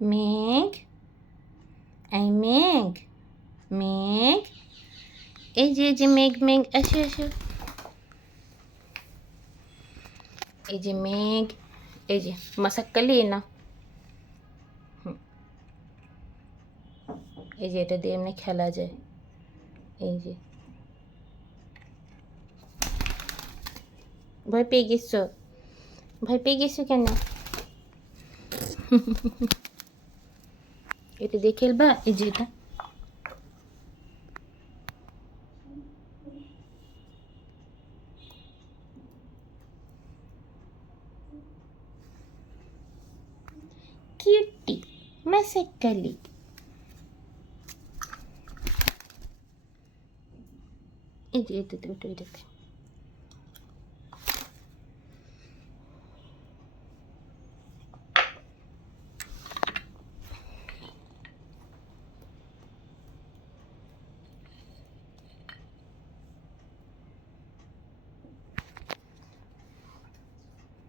মেঘ, এই মেঘ, মেঘ, এই যে মেঘ, মেঘ, আসো আসো। এই যে মেঘ, এই যে মাসাক্কালি না, এই যে এটা দিয়ে এমনি খেলা যায়। এই যে ভয় পেয়ে গেছো? ভয় পেয়ে গেছো কেন? এটা দিয়ে খেলবা? এই যে এটা কিউটি মাসাক্কালি। এই যে এটাতে ওটা এটাতে